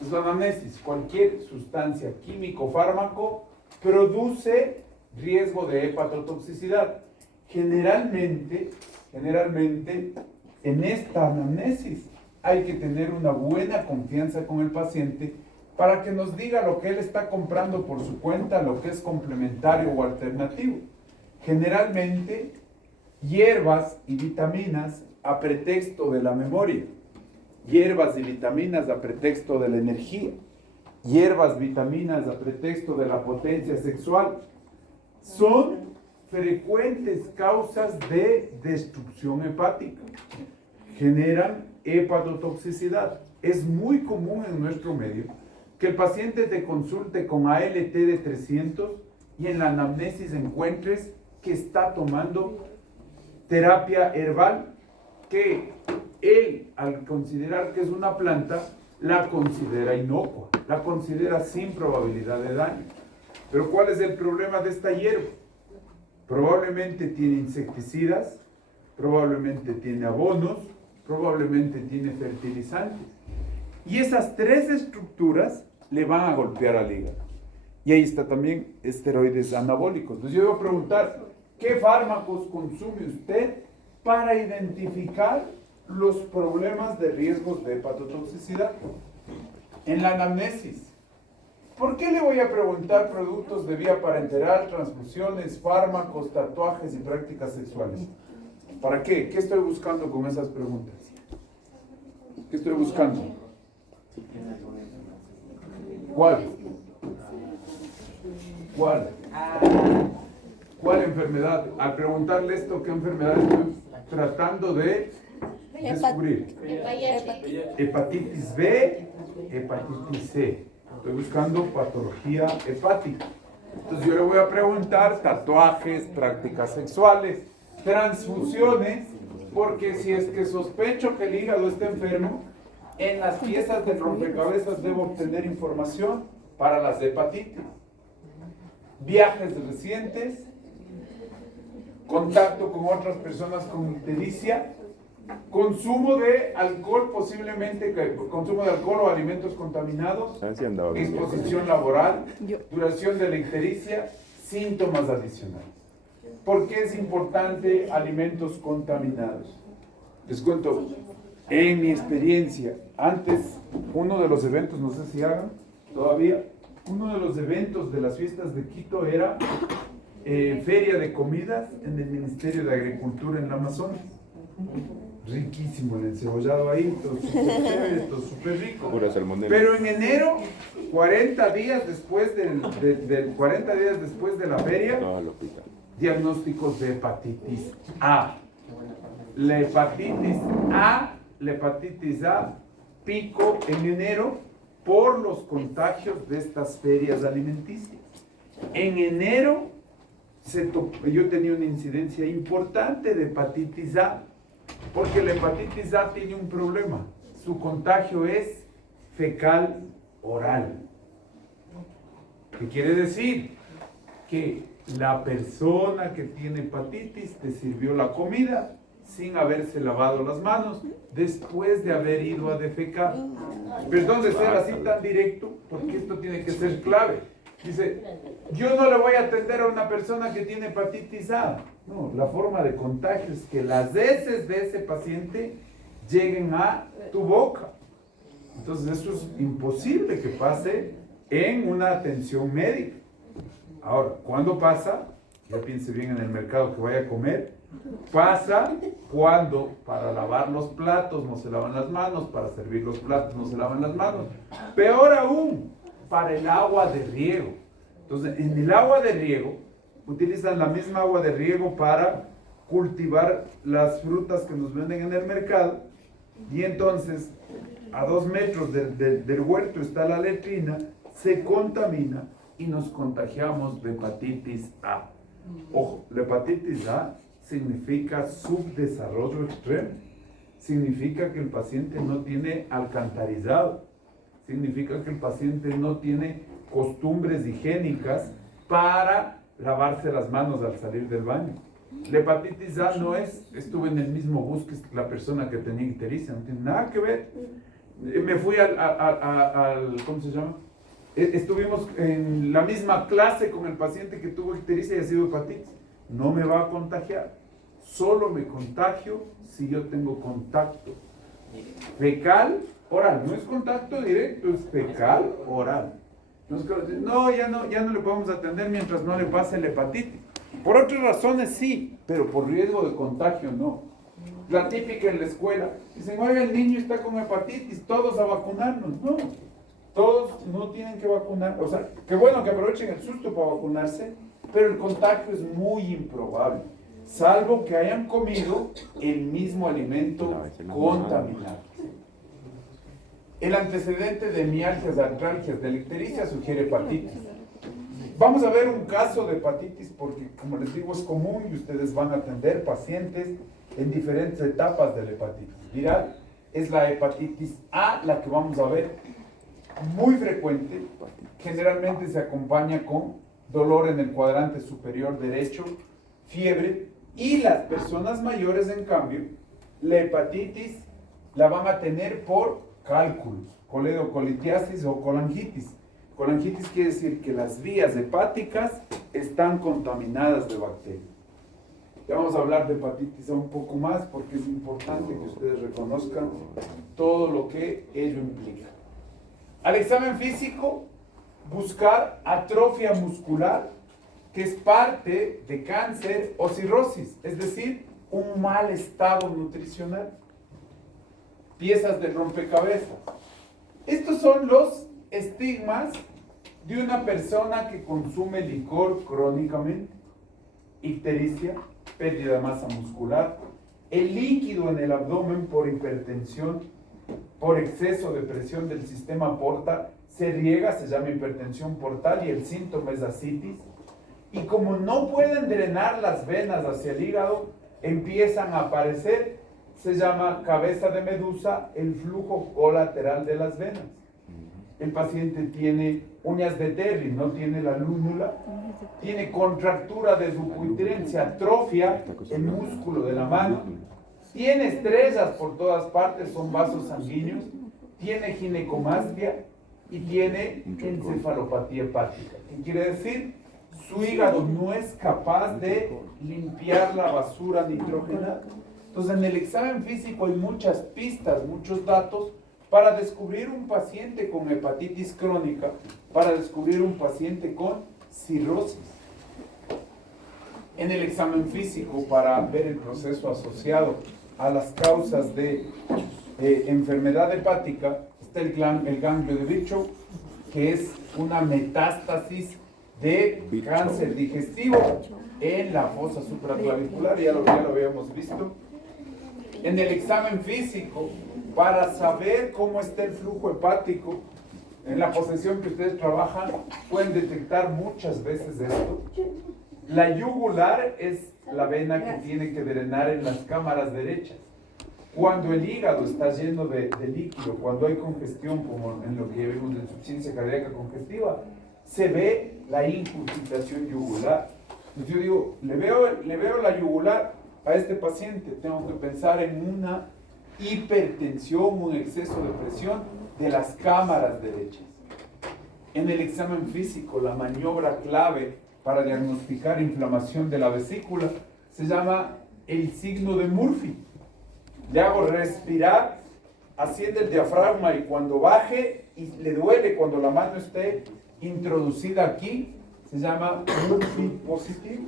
Es la anamnesis. Cualquier sustancia químico fármaco produce riesgo de hepatotoxicidad. Generalmente, en esta anamnesis hay que tener una buena confianza con el paciente para que nos diga lo que él está comprando por su cuenta, lo que es complementario o alternativo. Generalmente, hierbas y vitaminas a pretexto de la memoria, hierbas y vitaminas a pretexto de la energía, hierbas, vitaminas a pretexto de la potencia sexual, son frecuentes causas de destrucción hepática. Generan hepatotoxicidad. Es muy común en nuestro medio que el paciente te consulte con ALT de 300 y en la anamnesis encuentres que está tomando terapia herbal, que él, al considerar que es una planta, la considera inocua, la considera sin probabilidad de daño. Pero ¿cuál es el problema de esta hierba? Probablemente tiene insecticidas, probablemente tiene abonos, probablemente tiene fertilizantes. Y esas tres estructuras le van a golpear al hígado. Y ahí está también esteroides anabólicos. Entonces yo voy a preguntar, ¿qué fármacos consume usted para identificar los problemas de riesgos de hepatotoxicidad? En la anamnesis, ¿por qué le voy a preguntar productos de vía parenteral, transfusiones, fármacos, tatuajes y prácticas sexuales? ¿Para qué? ¿Qué estoy buscando con esas preguntas? ¿Qué estoy buscando? ¿Cuál? ¿Cuál? ¿Cuál enfermedad? Al preguntarle esto, ¿qué enfermedad estoy tratando de descubrir? Hepatitis B, hepatitis C. Estoy buscando patología hepática. Entonces yo le voy a preguntar tatuajes, prácticas sexuales, transfusiones, porque si es que sospecho que el hígado está enfermo, en las piezas de rompecabezas debo obtener información para las hepatitis. Viajes recientes, contacto con otras personas con ictericia, consumo de alcohol, posiblemente consumo de alcohol o alimentos contaminados, exposición laboral, duración de la ictericia, síntomas adicionales. ¿Por qué es importante alimentos contaminados? Les cuento, en mi experiencia, antes, uno de los eventos, no sé si hagan todavía, uno de los eventos de las fiestas de Quito era feria de comidas en el Ministerio de Agricultura en la Amazonas. Riquísimo el encebollado ahí, todo súper chévere, todo súper rico. Pero en enero, 40 días después de la feria, diagnósticos de hepatitis A. La hepatitis A pico en enero por los contagios de estas ferias alimenticias. En enero yo tenía una incidencia importante de hepatitis A, porque la hepatitis A tiene un problema. Su contagio es fecal oral. ¿Qué quiere decir? Que la persona que tiene hepatitis te sirvió la comida sin haberse lavado las manos después de haber ido a defecar. Perdón de ser así tan directo, porque esto tiene que ser clave. Dice, yo no le voy a atender a una persona que tiene hepatitis A. No, la forma de contagio es que las heces de ese paciente lleguen a tu boca. Entonces eso es imposible que pase en una atención médica. Ahora, ¿cuándo pasa? Ya piense bien en el mercado que vaya a comer. Pasa cuando para lavar los platos no se lavan las manos, para servir los platos no se lavan las manos. Peor aún, para el agua de riego. Entonces, en el agua de riego, utilizan la misma agua de riego para cultivar las frutas que nos venden en el mercado. Y entonces, a 2 metros del huerto está la letrina, se contamina y nos contagiamos de hepatitis A. Ojo, la hepatitis A significa subdesarrollo extremo. Significa que el paciente no tiene alcantarizado. Significa que el paciente no tiene costumbres higiénicas para lavarse las manos al salir del baño. La hepatitis A no es, estuve en el mismo bus que la persona que tenía ictericia, no tiene nada que ver. Me fui al ¿cómo se llama? Estuvimos en la misma clase con el paciente que tuvo ictericia y ha sido hepatitis. No me va a contagiar. Solo me contagio si yo tengo contacto fecal oral. No es contacto directo, es fecal oral. No, ya no le podemos atender mientras no le pase la hepatitis. Por otras razones sí, pero por riesgo de contagio no. La típica en la escuela, dicen, oiga, el niño está con hepatitis, todos a vacunarnos. No, todos no tienen que vacunar. O sea, qué bueno que aprovechen el susto para vacunarse, pero el contagio es muy improbable, salvo que hayan comido el mismo alimento contaminado. El antecedente de mialgias, artralgias, de ictericia sugiere hepatitis. Vamos a ver un caso de hepatitis porque, como les digo, es común y ustedes van a atender pacientes en diferentes etapas de la hepatitis viral. Es la hepatitis A la que vamos a ver, muy frecuente, generalmente se acompaña con dolor en el cuadrante superior derecho, fiebre, y las personas mayores, en cambio, la hepatitis la van a tener por cálculos, coledocolitiasis o colangitis. Colangitis quiere decir que las vías hepáticas están contaminadas de bacterias. Ya vamos a hablar de hepatitis un poco más porque es importante que ustedes reconozcan todo lo que ello implica. Al examen físico, buscar atrofia muscular, que es parte de cáncer o cirrosis, es decir, un mal estado nutricional. Piezas de rompecabezas. Estos son los estigmas de una persona que consume licor crónicamente. Ictericia, pérdida de masa muscular, el líquido en el abdomen por hipertensión, por exceso de presión del sistema porta, se riega, se llama hipertensión portal y el síntoma es ascitis. Y como no pueden drenar las venas hacia el hígado, empiezan a aparecer, se llama cabeza de medusa, el flujo colateral de las venas. El paciente tiene uñas de Terry, no tiene la lúnula, tiene contractura de Dupuytren, se atrofia el músculo de la mano, tiene estrellas por todas partes, son vasos sanguíneos, tiene ginecomastia y tiene encefalopatía hepática. ¿Qué quiere decir? Su hígado no es capaz de limpiar la basura nitrógena. Entonces, en el examen físico hay muchas pistas, muchos datos para descubrir un paciente con hepatitis crónica, para descubrir un paciente con cirrosis. En el examen físico, para ver el proceso asociado a las causas de enfermedad hepática, está el ganglio de Virchow, que es una metástasis de cáncer digestivo en la fosa supraclavicular, ya lo habíamos visto. En el examen físico, para saber cómo está el flujo hepático, en la posesión que ustedes trabajan, pueden detectar muchas veces esto. La yugular es la vena que tiene que drenar en las cámaras derechas. Cuando el hígado está lleno de líquido, cuando hay congestión, como en lo que vemos de insuficiencia cardíaca congestiva, se ve la incrustación yugular. Entonces yo digo, le veo la yugular, a este paciente? Tengo que pensar en una hipertensión, un exceso de presión de las cámaras derechas. En el examen físico, la maniobra clave para diagnosticar inflamación de la vesícula se llama el signo de Murphy. Le hago respirar, asciende el diafragma y cuando baje y le duele cuando la mano esté introducida aquí, se llama Murphy positivo.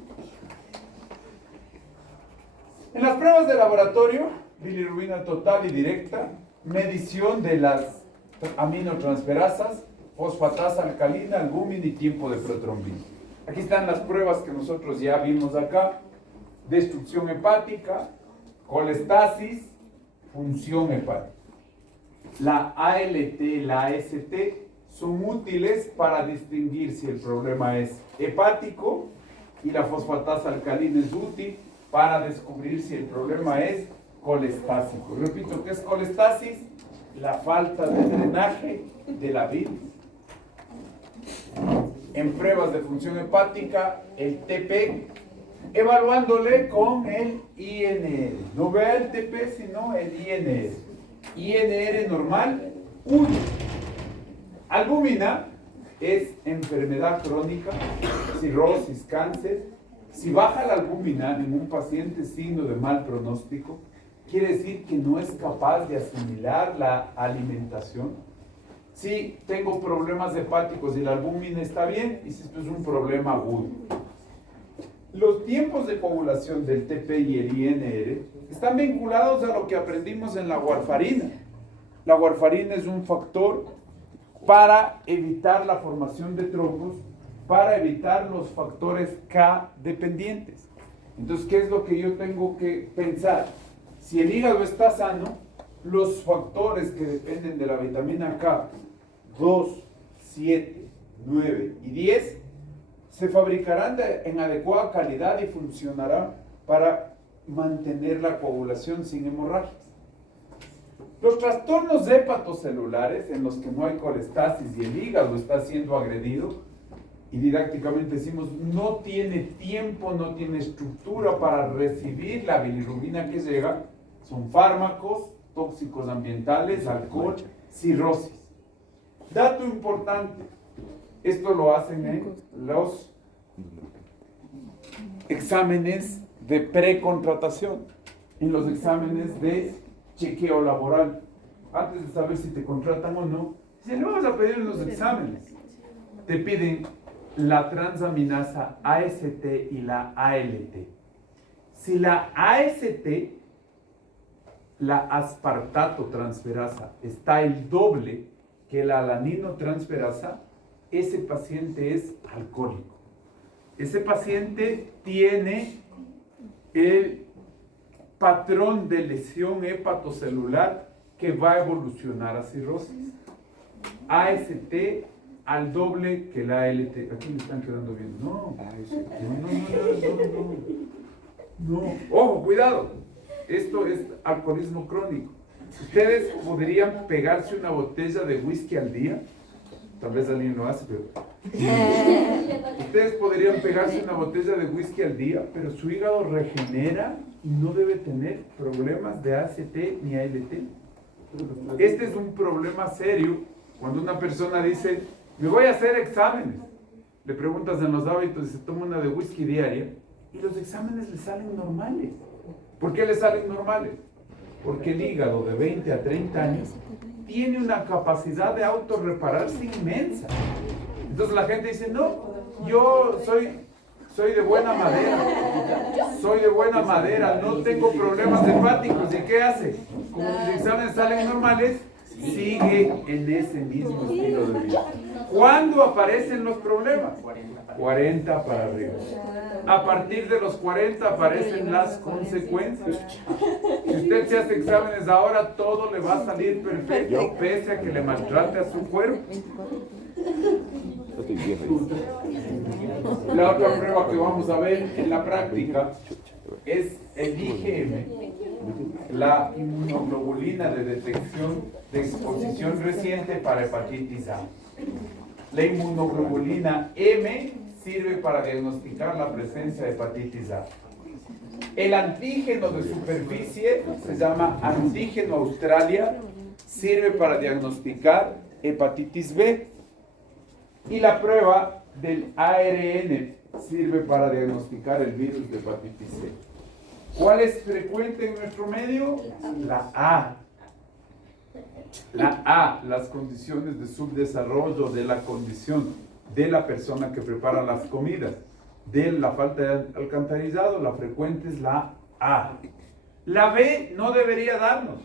En las pruebas de laboratorio, bilirrubina total y directa, medición de las aminotransferasas, fosfatasa alcalina, albúmina y tiempo de protrombina. Aquí están las pruebas que nosotros ya vimos acá: destrucción hepática, colestasis, función hepática. La ALT y la AST son útiles para distinguir si el problema es hepático, y la fosfatasa alcalina es útil para descubrir si el problema es colestásico. Repito, ¿qué es colestasis? La falta de drenaje de la bilis. En pruebas de función hepática, el TP, evaluándole con el INR. No vea el TP, sino el INR. INR normal, 1. Albúmina es enfermedad crónica, cirrosis, cáncer. Si baja la albúmina en un paciente signo de mal pronóstico, quiere decir que no es capaz de asimilar la alimentación. Si tengo problemas hepáticos y la albúmina está bien, y si esto es un problema agudo. Los tiempos de coagulación del TP y el INR están vinculados a lo que aprendimos en la warfarina. La warfarina es un factor para evitar la formación de trombos, para evitar los factores K dependientes. Entonces, ¿qué es lo que yo tengo que pensar? Si el hígado está sano, los factores que dependen de la vitamina K, 2, 7, 9 y 10, se fabricarán en adecuada calidad y funcionarán para mantener la coagulación sin hemorragias. Los trastornos hepatocelulares, en los que no hay colestasis y el hígado está siendo agredido, y didácticamente decimos, no tiene tiempo, no tiene estructura para recibir la bilirrubina que llega, son fármacos, tóxicos ambientales, alcohol, cirrosis. Dato importante, esto lo hacen en los exámenes de precontratación, en los exámenes de chequeo laboral. Antes de saber si te contratan o no, se le vamos a pedir en los exámenes. Te piden la transaminasa AST y la ALT. Si la AST, la aspartato transferasa, está el doble que la alaninotransferasa, ese paciente es alcohólico. Ese paciente tiene el patrón de lesión hepatocelular que va a evolucionar a cirrosis. AST al doble que la ALT. Aquí me están quedando bien. No. No. Ojo, cuidado. Esto es alcoholismo crónico. Ustedes podrían pegarse una botella de whisky al día. Tal vez alguien lo hace, pero... Ustedes podrían pegarse una botella de whisky al día, pero su hígado regenera y no debe tener problemas de ACT ni ALT. Este es un problema serio cuando una persona dice, me voy a hacer exámenes. Le preguntas en los hábitos y se toma una de whisky diaria y los exámenes le salen normales. ¿Por qué le salen normales? Porque el hígado de 20 a 30 años tiene una capacidad de autorrepararse inmensa. Entonces la gente dice, no, yo soy de buena madera, no tengo problemas hepáticos. ¿Y qué hace? Como los exámenes salen normales, sigue en ese mismo estilo de vida. ¿Cuándo aparecen los problemas? 40 para arriba. A partir de los 40 aparecen las consecuencias. Si usted se hace exámenes ahora, todo le va a salir perfecto, pese a que le maltrate a su cuerpo. La otra prueba que vamos a ver en la práctica es el IgM, la inmunoglobulina de detección de exposición reciente para hepatitis A. La inmunoglobulina M sirve para diagnosticar la presencia de hepatitis A. El antígeno de superficie se llama antígeno Australia, sirve para diagnosticar hepatitis B. Y la prueba del ARN sirve para diagnosticar el virus de hepatitis C. ¿Cuál es frecuente en nuestro medio? La A. La A, las condiciones de subdesarrollo de la condición de la persona que prepara las comidas. De la falta de alcantarillado, la frecuente es la A. La B no debería darnos.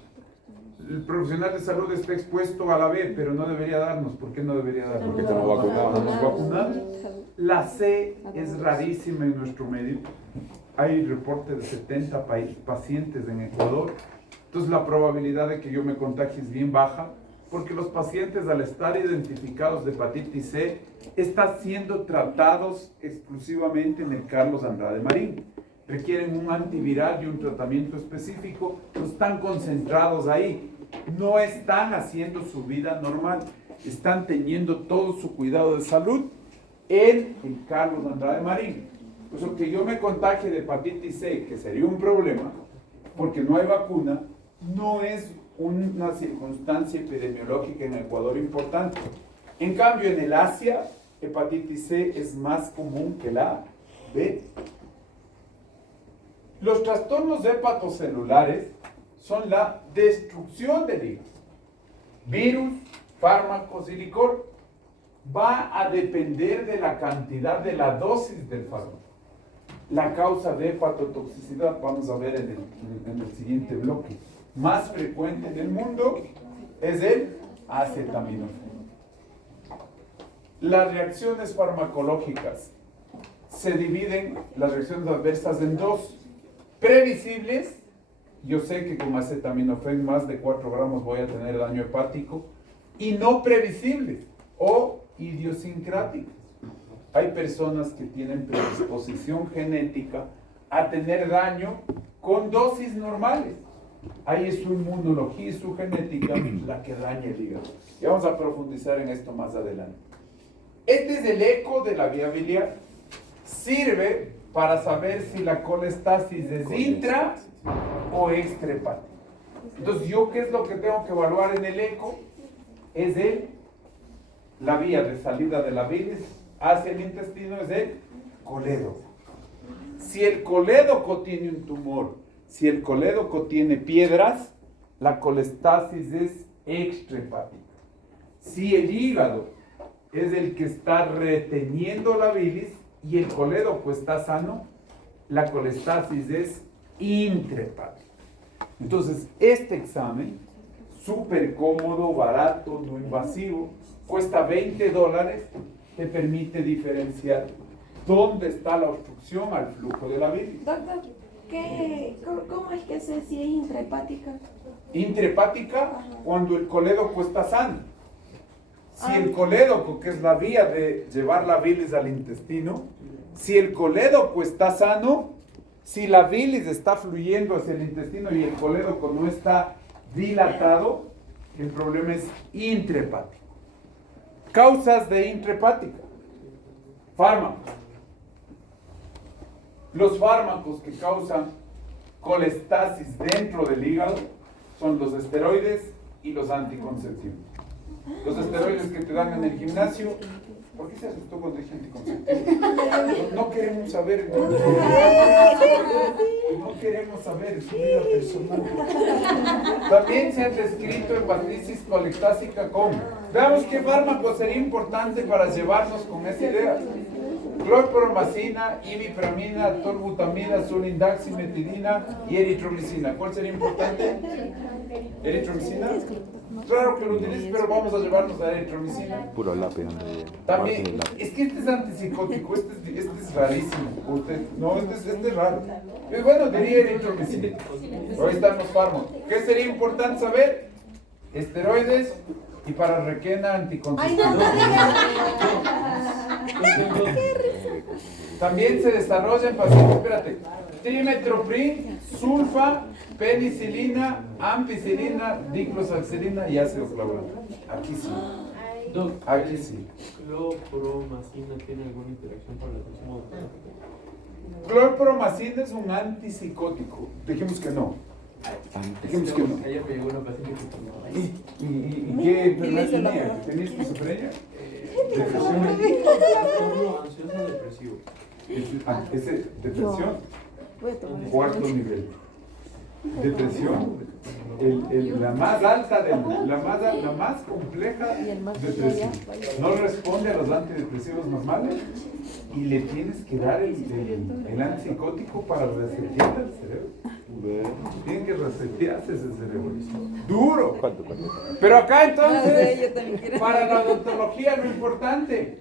El profesional de salud está expuesto a la B, pero no debería darnos. ¿Por qué no debería darnos? Porque estamos vacunados. ¿Estamos vacunados? La C es rarísima en nuestro medio. Hay reportes de 70 pacientes en Ecuador. Entonces la probabilidad de que yo me contagie es bien baja, porque los pacientes, al estar identificados de hepatitis C, están siendo tratados exclusivamente en el Carlos Andrade Marín. Requieren un antiviral y un tratamiento específico, no están concentrados ahí, no están haciendo su vida normal, están teniendo todo su cuidado de salud en el Carlos Andrade Marín. Por eso que yo me contagie de hepatitis C, que sería un problema, porque no hay vacuna, no es una circunstancia epidemiológica en Ecuador importante. En cambio, en el Asia, hepatitis C es más común que la B. Los trastornos hepatocelulares son la destrucción del hígado. Virus, fármacos y licor. Va a depender de la cantidad de la dosis del fármaco. La causa de hepatotoxicidad, vamos a ver en el siguiente bloque, más frecuente en el mundo es el acetaminofén. Las reacciones farmacológicas se dividen, las reacciones adversas, en dos: previsibles. Yo sé que con acetaminofén más de 4 gramos voy a tener daño hepático, y no previsibles o idiosincráticas. Hay personas que tienen predisposición genética a tener daño con dosis normales. Ahí es su inmunología y su genética la que daña el hígado. Y vamos a profundizar en esto más adelante. Este es el eco de la vía biliar. Sirve para saber si la colestasis es intra o extrahepática. Entonces, ¿yo qué es lo que tengo que evaluar en el eco? Es la vía de salida de la bilis hacia el intestino, es el colédoco. Si el colédoco tiene un tumor, si el colédoco tiene piedras, la colestasis es extrahepática. Si el hígado es el que está reteniendo la bilis y el colédoco está sano, la colestasis es intrahepática. Entonces, este examen, súper cómodo, barato, no invasivo, cuesta $20, te permite diferenciar dónde está la obstrucción al flujo de la bilis. Doctor, ¿cómo es que sé si es intrahepática? Intrahepática cuando el colédoco está sano. Si el colédoco, que es la vía de llevar la bilis al intestino, si el colédoco está sano, si la bilis está fluyendo hacia el intestino y el colédoco no está dilatado, el problema es intrahepático. Causas de intrahepática: fármacos. Los fármacos que causan colestasis dentro del hígado son los esteroides y los anticonceptivos. Los esteroides que te dan en el gimnasio. ¿Por qué se asustó cuando dije anticonceptivo? No queremos saber. No queremos saber su vida personal. También se ha descrito hepatitis colectásica con. Veamos qué fármaco sería importante para llevarnos con esa idea. Clorpromacina, imipramina, tolbutamida, sulindaximetidina y eritromicina. ¿Cuál sería importante? ¿Eritromicina? Claro que lo utilizo, pero vamos a llevarnos a eritromicina. Puro lápiz. También, es que este es antipsicótico, este es rarísimo. Este es raro. Bueno, diría eritromicina. Ahí están los fármacos. ¿Qué sería importante saber? Esteroides y para requena anticonceptivo. También se desarrolla en pacientes, trimetoprim, sulfa, penicilina, ampicilina, diclosalcilina y ácido flavulante. Aquí sí. Aquí sí. ¿Clorpromacina tiene alguna interacción con la tensión? Clorpromacina es un antipsicótico. Dijimos que no. Dijimos que no. Ayer me llegó una paciente que tomaba ahí. ¿Y qué enfermedad tenía? ¿Tenía esquizofrenia? ¿Depresión? Trastorno ansioso depresivo. Depresión. Cuarto nivel. Depresión. La más alta, la más compleja depresión. No responde a los antidepresivos normales y le tienes que dar el antipsicótico para resetear el cerebro. Tiene que resetearse ese cerebro. Duro. Pero acá entonces, para la odontología lo importante.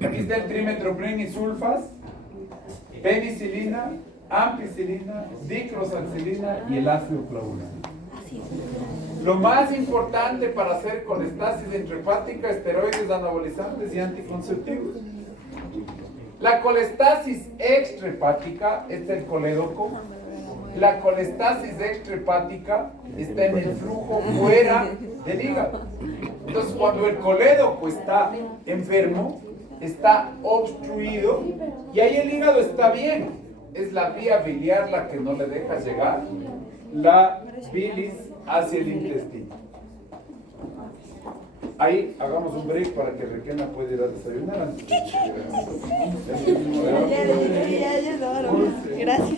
Aquí está el trimetoprim y sulfas, penicilina, ampicilina, diclosalcilina y el ácido flavulano. Lo más importante para hacer colestasis intrahepática, esteroides anabolizantes y anticonceptivos. La colestasis extrahepática está el colédoco. La colestasis extrahepática está en el flujo fuera del hígado. Entonces, cuando el colédoco está enfermo, está obstruido y ahí el hígado está bien. Es la vía biliar la que no le deja llegar la bilis hacia el intestino. Ahí hagamos un break para que Requena pueda ir a desayunar antes de que Ya, gracias.